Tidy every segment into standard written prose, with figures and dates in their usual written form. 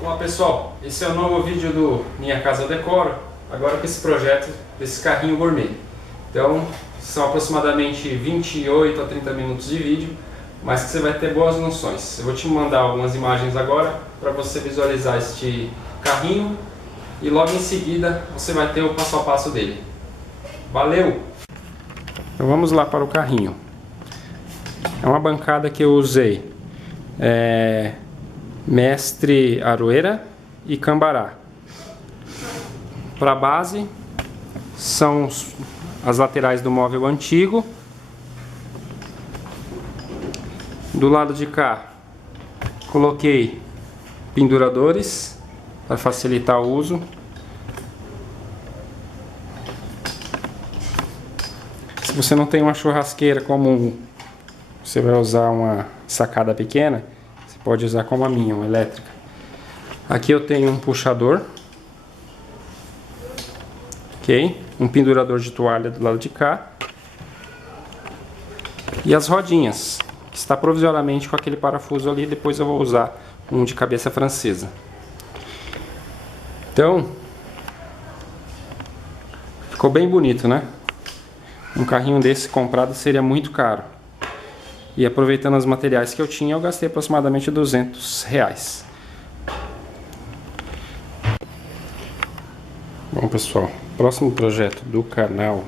Olá pessoal, esse é o novo vídeo do Minha Casa Eu Decoro, agora com esse projeto desse carrinho gourmet. Então são aproximadamente 28 a 30 minutos de vídeo, mas que você vai ter boas noções. Eu vou te mandar algumas imagens agora para você visualizar este carrinho e logo em seguida você vai ter o passo a passo dele. Valeu! Então vamos lá para o carrinho. É uma bancada que eu usei Mestre Aroeira e Cambará. Para a base são as laterais do móvel antigo. Do lado de cá coloquei penduradores para facilitar o uso. Se você não tem uma churrasqueira comum, você vai usar uma sacada pequena, você pode usar como a minha, uma elétrica. Aqui eu tenho um puxador, ok? Um pendurador de toalha do lado de cá. E as rodinhas, que está provisoriamente com aquele parafuso ali, depois eu vou usar um de cabeça francesa. Então, ficou bem bonito, né? Um carrinho desse comprado seria muito caro. E aproveitando os materiais que eu tinha, eu gastei aproximadamente R$200. Bom pessoal, próximo projeto do canal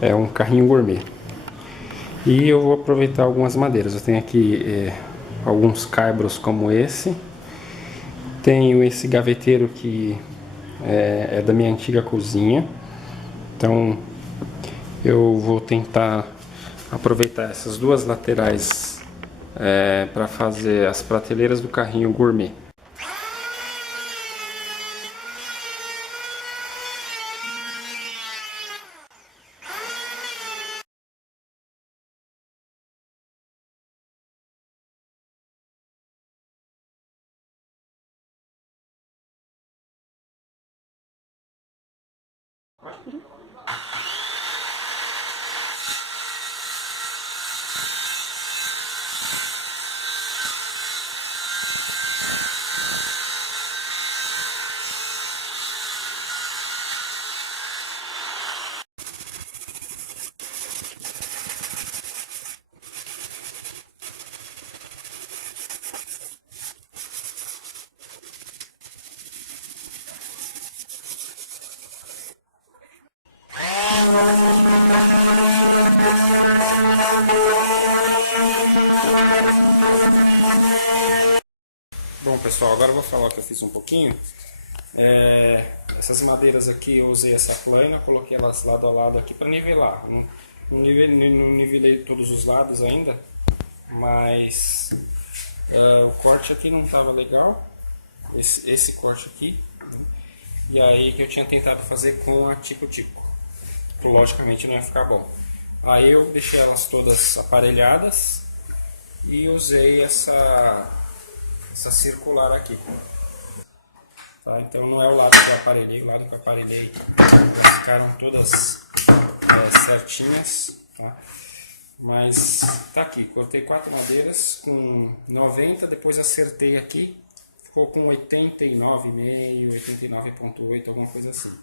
é um carrinho gourmet. E eu vou aproveitar algumas madeiras. Eu tenho aqui alguns caibros como esse. Tenho esse gaveteiro que é da minha antiga cozinha. Então eu vou tentar aproveitar essas duas laterais para fazer as prateleiras do carrinho gourmet. Bom pessoal, agora eu vou falar o que eu fiz um pouquinho. Essas madeiras aqui eu usei essa plana, coloquei elas lado a lado aqui para nivelar. Não nivelei todos os lados ainda, mas o corte aqui não estava legal, esse corte aqui, né? E aí que eu tinha tentado fazer com a tico-tico, logicamente não ia ficar bom. Aí eu deixei elas todas aparelhadas e usei essa circular aqui, tá? Então não é o lado que eu aparelhei, o lado que eu aparelhei elas ficaram todas certinhas, tá? Mas tá aqui, cortei 4 madeiras com 90, depois acertei aqui, ficou com 89,5, 89,8, alguma coisa assim.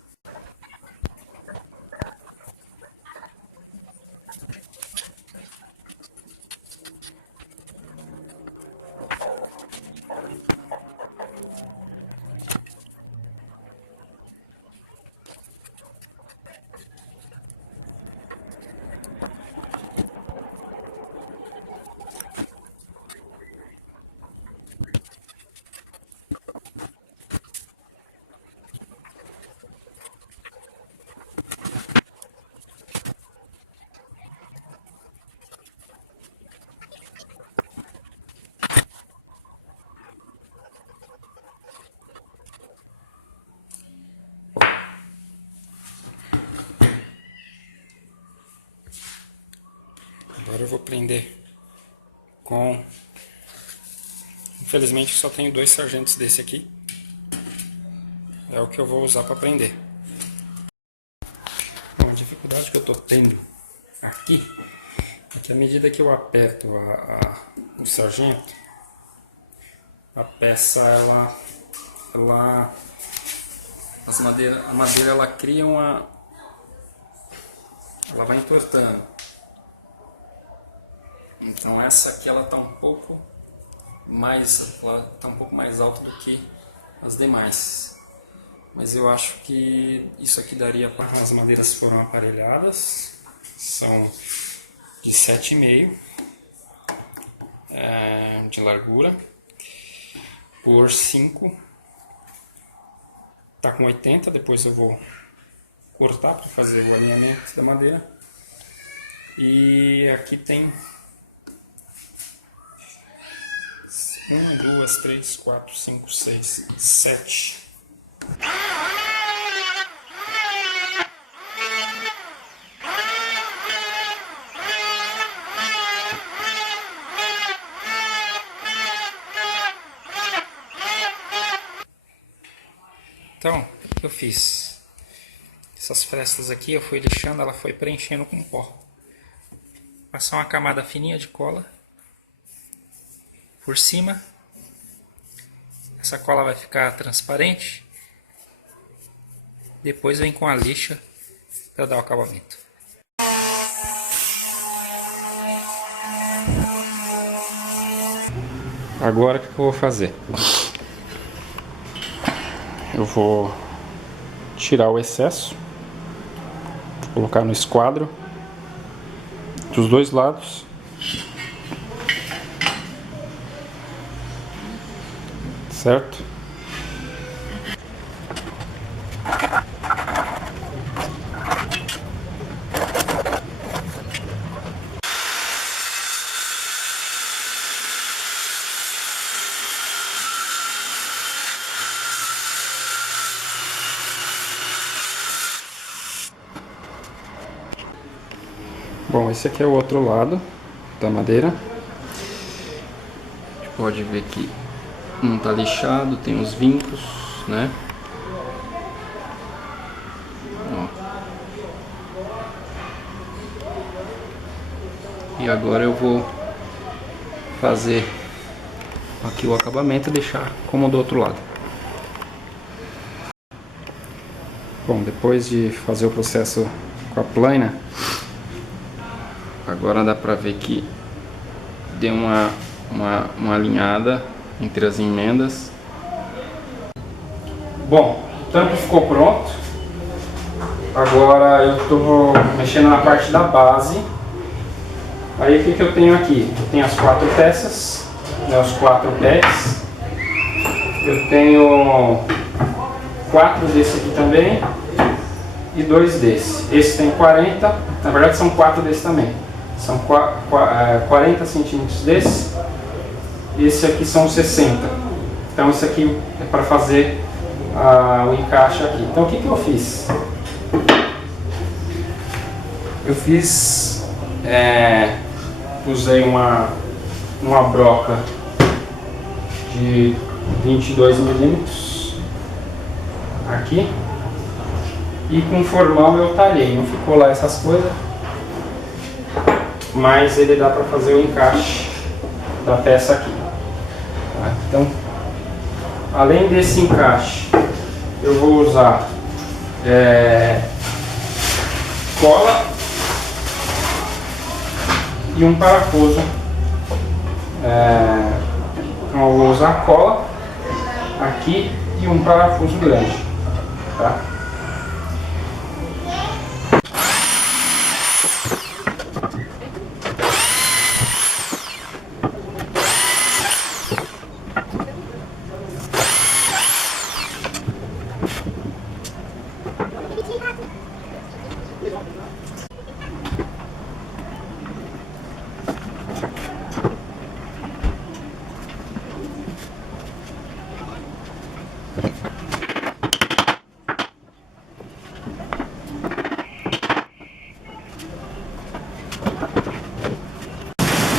Agora eu vou prender com... Infelizmente só tenho 2 sargentos desse aqui. é o que eu vou usar para prender. Bom, a dificuldade que eu estou tendo aqui é que à medida que eu aperto o sargento, a peça a madeira ela cria ela vai entortando. Então essa aqui ela tá um pouco mais alta do que as demais. Mas eu acho que isso aqui daria para... As madeiras foram aparelhadas, são de 7,5 de largura por 5. Tá com 80, depois eu vou cortar para fazer o alinhamento da madeira. E aqui tem 1, 2, 3, 4, 5, 6, 7. Então, o que eu fiz? Essas frestas aqui eu fui lixando, ela foi preenchendo com pó. Passar uma camada fininha de cola por cima. Essa cola vai ficar transparente. Depois vem com a lixa para dar o acabamento. Agora o que eu vou fazer? Eu vou tirar o excesso, colocar no esquadro dos dois lados. Certo? Bom, esse aqui é o outro lado da madeira. A gente pode ver que não tá lixado, tem os vincos, né? Ó. E agora eu vou fazer aqui o acabamento e deixar como do outro lado. Bom, depois de fazer o processo com a plaina, agora dá pra ver que deu uma alinhada entre as emendas. Bom, o tampo ficou pronto. Agora eu estou mexendo na parte da base. Aí o que eu tenho aqui? Eu tenho as 4 peças, né, os 4 pés. Eu tenho 4 desse aqui também e 2 desse. Esse tem 40, na verdade são 4 desse também. São 40 centímetros desse. Esse aqui são 60. Então isso aqui é para fazer o encaixe aqui. Então o que eu fiz? Eu fiz... usei uma broca de 22 milímetros aqui. E com formão eu talhei. Não ficou lá essas coisas, mas ele dá para fazer o encaixe da peça aqui. Então, além desse encaixe, eu vou usar cola e um parafuso. Então eu vou usar cola aqui e um parafuso grande, tá?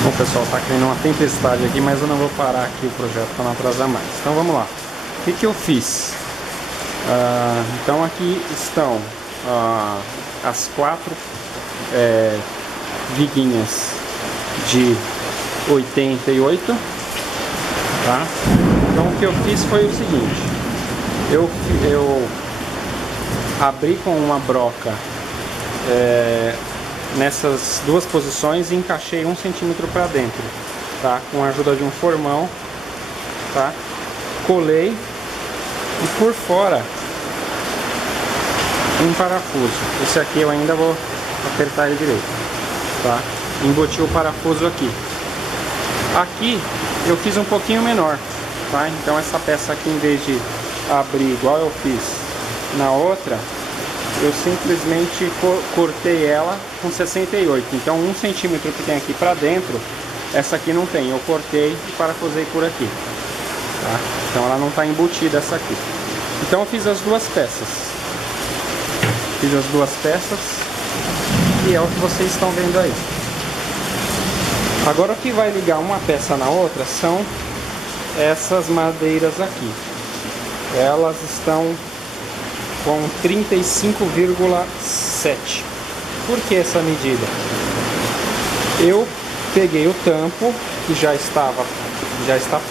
Bom, pessoal, tá caindo uma tempestade aqui, mas eu não vou parar aqui o projeto para não atrasar mais. Então vamos lá. O que eu fiz? Então aqui estão as 4 viguinhas de 88, tá? Então o que eu fiz foi o seguinte: eu abri com uma broca nessas duas posições e encaixei 1 centímetro para dentro, tá? Com a ajuda de um formão, tá? Colei e por fora um parafuso. Esse aqui eu ainda vou apertar ele direito, tá? Embuti o parafuso aqui. Aqui eu fiz um pouquinho menor, tá? Então essa peça aqui, em vez de abrir igual eu fiz na outra, eu simplesmente cortei ela com 68. Então 1 centímetro que tem aqui para dentro, essa aqui não tem. Eu cortei e parafusei por aqui, tá? Então ela não está embutida essa aqui. Então eu fiz as duas peças. Fiz as duas peças e é o que vocês estão vendo aí. Agora o que vai ligar uma peça na outra são essas madeiras aqui. Elas estão com 35,7. Por que essa medida? Eu peguei o tampo que já está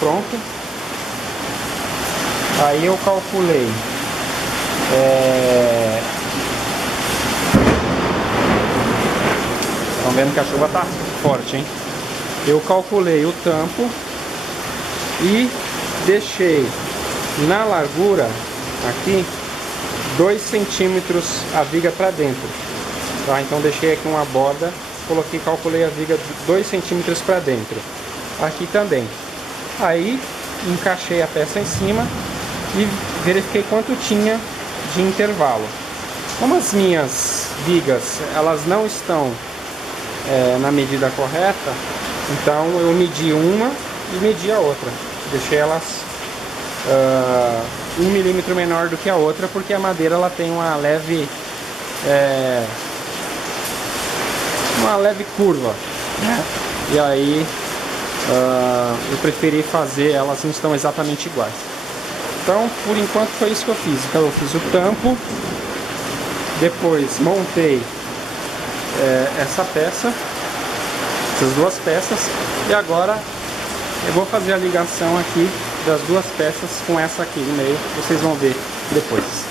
pronto. Aí eu calculei estão vendo que a chuva tá forte, hein? Eu calculei o tampo e deixei na largura aqui 2 centímetros a viga para dentro, tá? Então deixei aqui uma borda, calculei a viga 2 centímetros para dentro. Aqui também. Aí encaixei a peça em cima e verifiquei quanto tinha de intervalo. Como as minhas vigas elas não estão na medida correta, então eu medi uma e medi a outra. Deixei elas 1 milímetro menor do que a outra, porque a madeira ela tem uma leve curva, né? E aí eu preferi fazer, elas não estão exatamente iguais. Então por enquanto foi isso que eu fiz. Então eu fiz o tampo, depois montei essa peça, essas duas peças, e agora eu vou fazer a ligação aqui das duas peças com essa aqui no meio. Vocês vão ver depois.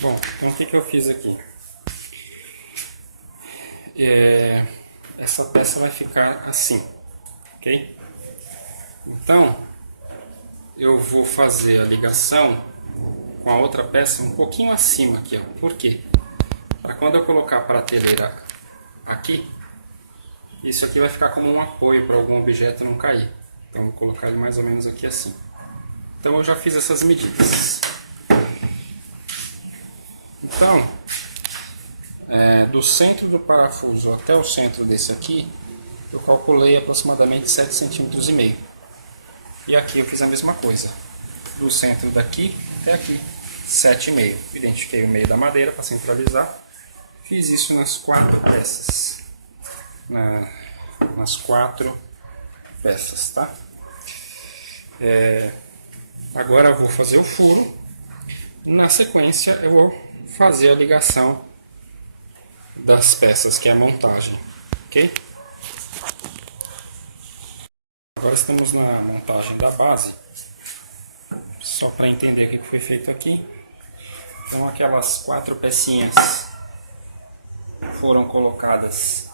Bom, então o que eu fiz aqui? Essa peça vai ficar assim, ok? Então eu vou fazer a ligação com a outra peça um pouquinho acima aqui, ó. Por quê? Para quando eu colocar a prateleira aqui, isso aqui vai ficar como um apoio para algum objeto não cair. Então vou colocar ele mais ou menos aqui assim. Então eu já fiz essas medidas. Então do centro do parafuso até o centro desse aqui, eu calculei aproximadamente 7,5 centímetros. E aqui eu fiz a mesma coisa. Do centro daqui até aqui, 7,5. Identifiquei o meio da madeira para centralizar. Fiz isso nas 4 peças. Nas 4 peças, tá? Agora eu vou fazer o furo. Na sequência eu vou fazer a ligação das peças, que é a montagem, ok? Agora estamos na montagem da base. Só para entender o que foi feito aqui. Então aquelas 4 pecinhas foram colocadas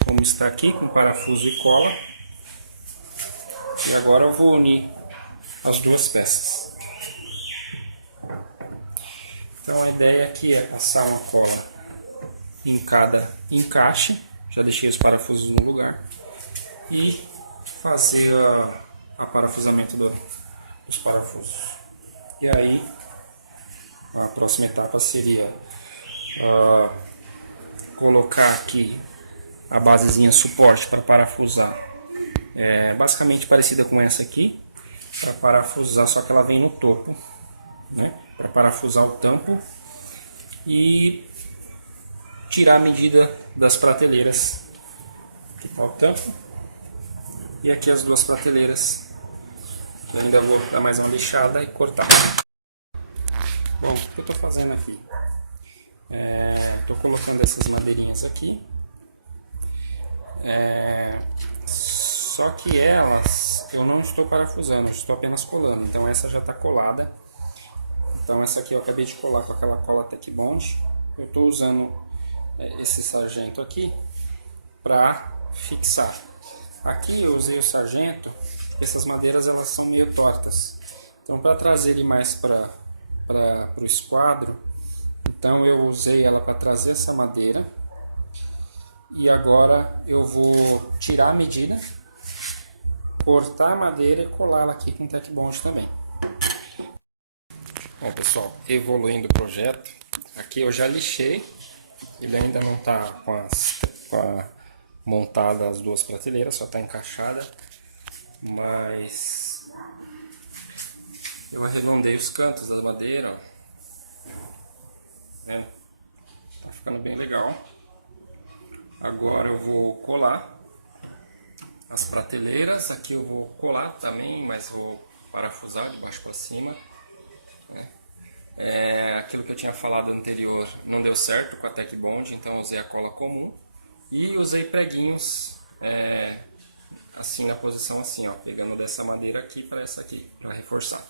como está aqui, com parafuso e cola. E agora eu vou unir as duas peças. Então a ideia aqui é passar uma cola em cada encaixe. Já deixei os parafusos no lugar. E fazer a parafusamento dos parafusos. E aí a próxima etapa seria colocar aqui a basezinha suporte para parafusar, basicamente parecida com essa aqui, para parafusar, só que ela vem no topo, né, para parafusar o tampo e tirar a medida das prateleiras. Aqui está o tampo e aqui as duas prateleiras Eu ainda vou dar mais uma lixada e cortar. Bom, o que eu estou fazendo aqui? Estou colocando essas madeirinhas aqui. Só que elas eu não estou parafusando, eu estou apenas colando. Então essa já está colada. Então essa aqui eu acabei de colar com aquela cola Tech Bond. Eu estou usando esse sargento aqui para fixar. Aqui eu usei o sargento. Essas madeiras elas são meio tortas. Então para trazer ele mais para o esquadro, então eu usei ela para trazer essa madeira. E agora eu vou tirar a medida, cortar a madeira e colar ela aqui com Tech Bond também. Bom pessoal, evoluindo o projeto, aqui eu já lixei, ele ainda não está montada as duas prateleiras, só está encaixada, mas eu arredondei os cantos da madeira, ó. Tá vendo? Tá ficando bem legal. Agora eu vou colar as prateleiras, aqui eu vou colar também, mas vou parafusar de baixo para cima, né? Aquilo que eu tinha falado anterior não deu certo com a Tech Bond, então usei a cola comum e usei preguinhos assim na posição assim, ó, pegando dessa madeira aqui para essa aqui, para reforçar.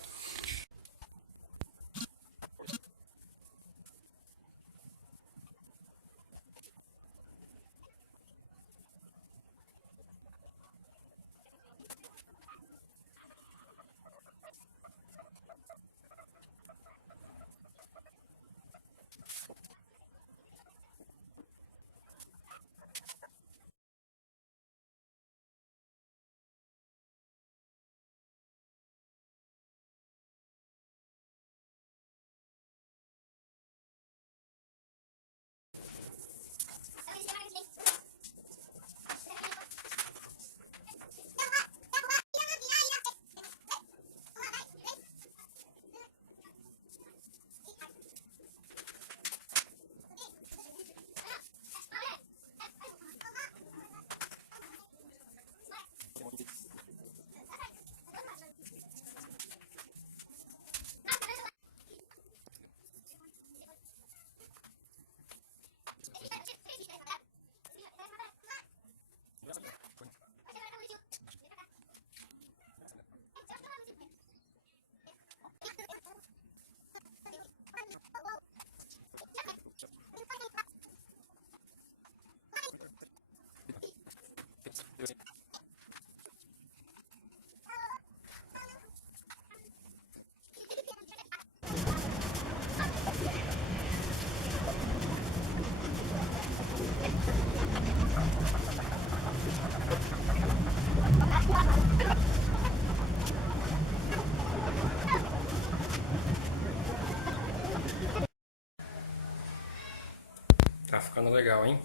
Tá ficando legal, hein?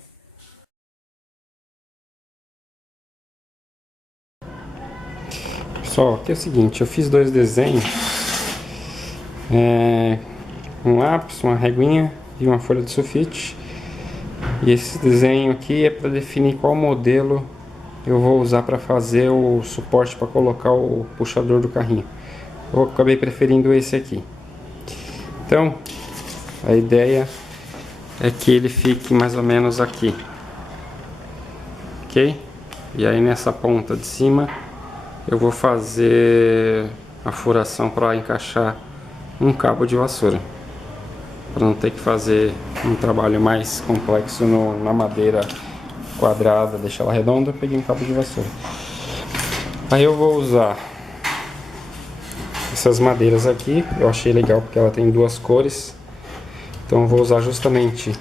Pessoal, aqui é o seguinte, eu fiz dois desenhos, um lápis, uma reguinha e uma folha de sulfite. E esse desenho aqui é para definir qual modelo eu vou usar para fazer o suporte para colocar o puxador do carrinho. Eu acabei preferindo esse aqui. Então, a ideia é que ele fique mais ou menos aqui, ok? E aí nessa ponta de cima eu vou fazer a furação para encaixar um cabo de vassoura, para não ter que fazer um trabalho mais complexo na madeira quadrada, deixar ela redonda. Eu peguei um cabo de vassoura. Aí eu vou usar essas madeiras aqui, eu achei legal porque ela tem duas cores. Então eu vou usar justamente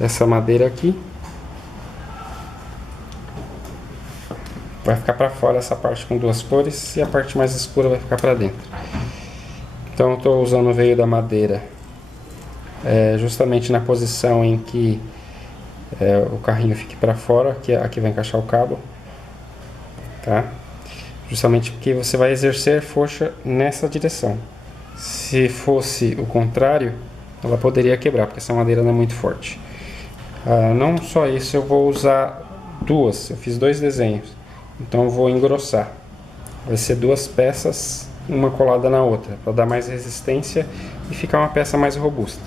essa madeira aqui. Vai ficar para fora essa parte com duas cores e a parte mais escura vai ficar para dentro. Então eu estou usando o veio da madeira justamente na posição em que o carrinho fique para fora, que aqui vai encaixar o cabo, tá? Justamente porque você vai exercer força nessa direção. Se fosse o contrário, ela poderia quebrar, porque essa madeira não é muito forte. Não só isso, eu vou usar duas, eu fiz dois desenhos, então eu vou engrossar. Vai ser duas peças, uma colada na outra, para dar mais resistência e ficar uma peça mais robusta.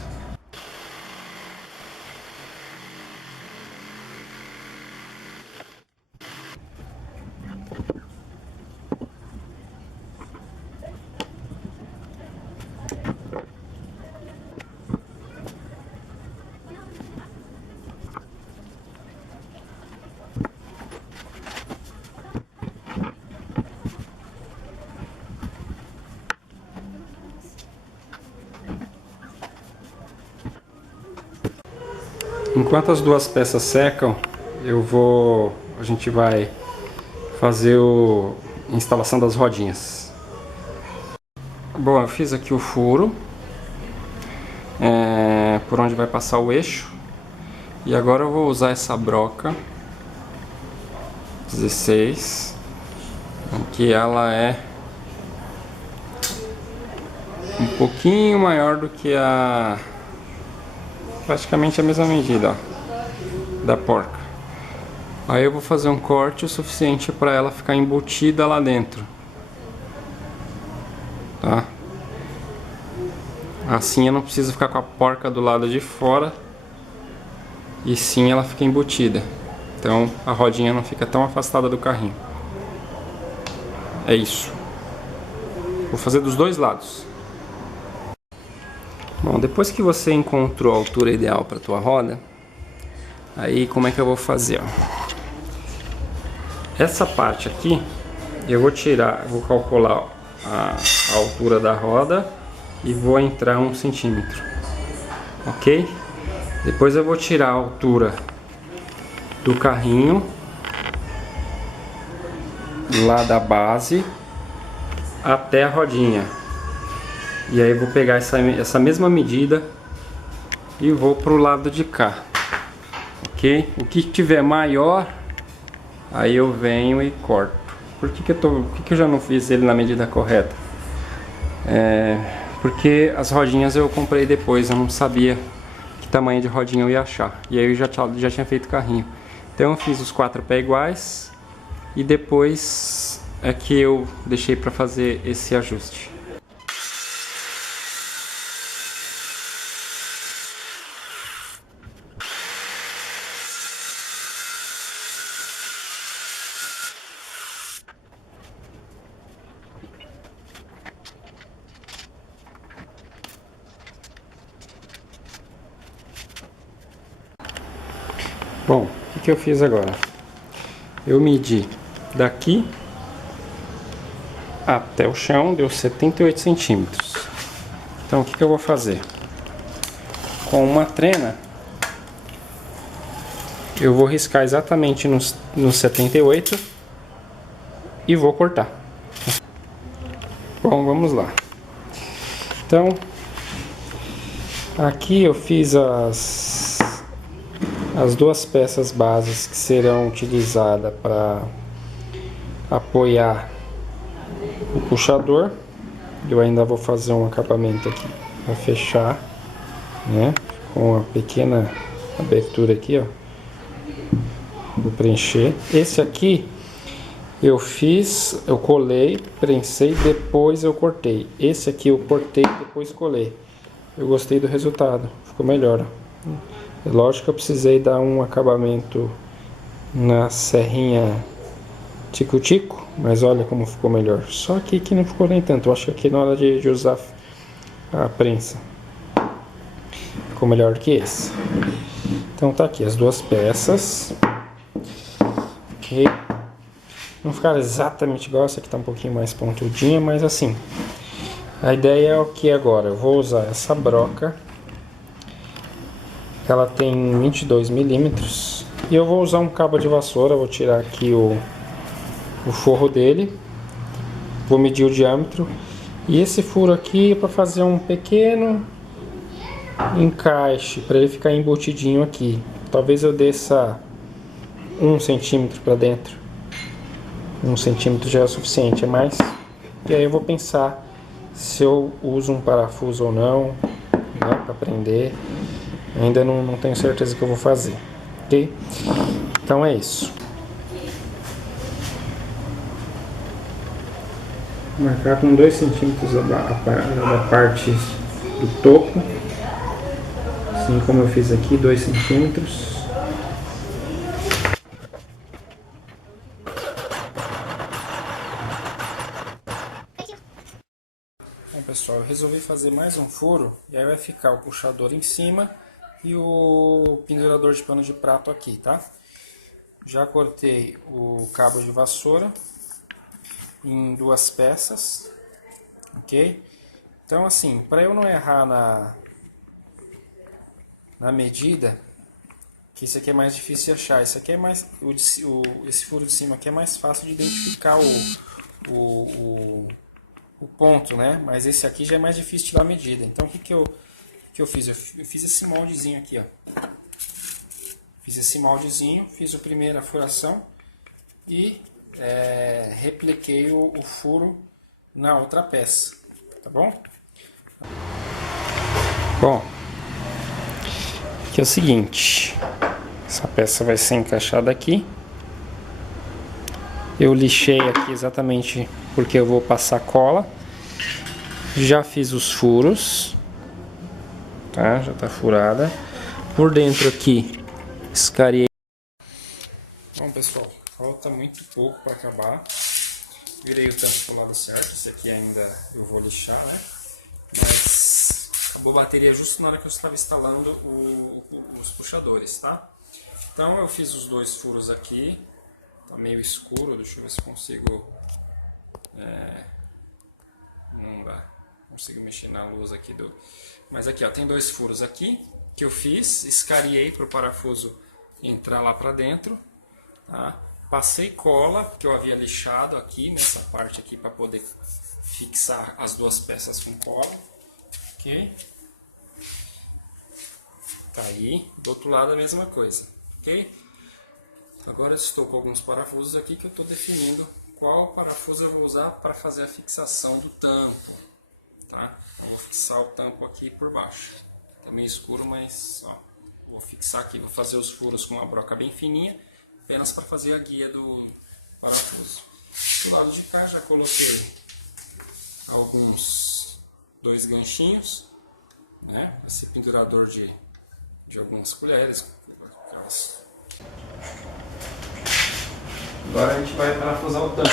Enquanto as duas peças secam, a gente vai fazer a instalação das rodinhas. Bom, eu fiz aqui o furo, por onde vai passar o eixo, e agora eu vou usar essa broca 16, que ela é um pouquinho maior do que praticamente a mesma medida, ó, da porca. Aí eu vou fazer um corte o suficiente para ela ficar embutida lá dentro, tá? Assim eu não preciso ficar com a porca do lado de fora, e sim ela fica embutida. Então a rodinha não fica tão afastada do carrinho. É isso. Vou fazer dos dois lados. Bom, depois que você encontrou a altura ideal para a tua roda, aí como é que eu vou fazer? Ó? Essa parte aqui eu vou tirar, vou calcular a altura da roda e vou entrar 1 centímetro, ok? Depois eu vou tirar a altura do carrinho lá da base até a rodinha. E aí eu vou pegar essa mesma medida e vou pro lado de cá, ok? O que tiver maior, aí eu venho e corto. Por que eu já não fiz ele na medida correta? Porque as rodinhas eu comprei depois, eu não sabia que tamanho de rodinha eu ia achar. E aí eu já tinha feito carrinho. Então eu fiz os 4 pés iguais e depois é que eu deixei para fazer esse ajuste. Bom, o que eu fiz agora? Eu medi daqui até o chão, deu 78 centímetros. Então o que eu vou fazer? Com uma trena, eu vou riscar exatamente nos 78 e vou cortar. Bom, vamos lá. Então, aqui eu fiz as duas peças bases que serão utilizadas para apoiar o puxador. Eu ainda vou fazer um acabamento aqui para fechar, né? Com uma pequena abertura aqui, ó. Vou preencher. Esse aqui eu colei, prensei, depois eu cortei. Esse aqui eu cortei, depois colei. Eu gostei do resultado, ficou melhor, ó. Lógico que eu precisei dar um acabamento na serrinha tico-tico, mas olha como ficou melhor. Só aqui que não ficou nem tanto, eu acho que aqui na hora de usar a prensa ficou melhor que esse. Então tá aqui as duas peças, ok? Não ficaram exatamente igual, essa aqui tá um pouquinho mais pontudinha, mas assim, a ideia é o que agora? Eu vou usar essa broca. Ela tem 22 milímetros e eu vou usar um cabo de vassoura. Vou tirar aqui o forro dele, vou medir o diâmetro e esse furo aqui é para fazer um pequeno encaixe para ele ficar embutidinho aqui. Talvez eu desça 1 centímetro para dentro. 1 centímetro já é o suficiente, é mais. E aí eu vou pensar se eu uso um parafuso ou não, né, para prender. Ainda não tenho certeza que eu vou fazer, ok? Então é isso. Marcar com 2 centímetros da parte do topo, assim como eu fiz aqui, 2 centímetros. Bom pessoal, eu resolvi fazer mais um furo e aí vai ficar o puxador em cima e o pendurador de pano de prato aqui, tá? Já cortei o cabo de vassoura em 2 peças, ok? Então assim, para eu não errar na medida, que isso aqui é mais difícil de achar, isso aqui é mais, esse furo de cima aqui é mais fácil de identificar o ponto, né? Mas esse aqui já é mais difícil de tirar a medida. Então o que eu fiz? Eu fiz esse moldezinho aqui, ó. Fiz esse moldezinho, fiz a primeira furação e repliquei o furo na outra peça, tá bom? Bom, aqui é o seguinte, essa peça vai ser encaixada aqui. Eu lixei aqui exatamente porque eu vou passar cola. Já fiz os furos, tá? Já tá furada. Por dentro aqui, escariei. Bom pessoal, falta muito pouco para acabar. Virei o tampo pro lado certo. Esse aqui ainda eu vou lixar, né? Mas acabou a bateria justo na hora que eu estava instalando os puxadores, tá? Então eu fiz os 2 furos aqui. Tá meio escuro, deixa eu ver se consigo... não dá. Consigo mexer na luz aqui do... Mas aqui, ó, tem 2 furos aqui que eu fiz, escariei para o parafuso entrar lá para dentro, tá? Passei cola que eu havia lixado aqui nessa parte aqui para poder fixar as 2 peças com cola, ok? Tá aí. Do outro lado a mesma coisa, ok? Agora eu estou com alguns parafusos aqui que eu estou definindo qual parafuso eu vou usar para fazer a fixação do tampo, tá? Eu vou fixar o tampo aqui por baixo. Tá meio escuro, mas ó, vou fixar aqui, vou fazer os furos com uma broca bem fininha, apenas para fazer a guia do parafuso. Do lado de cá já coloquei alguns 2 ganchinhos, né? Esse pendurador de algumas colheres, aquelas. Agora a gente vai parafusar o tampo.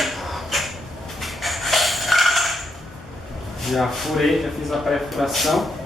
Já furei, já fiz a pré-furação.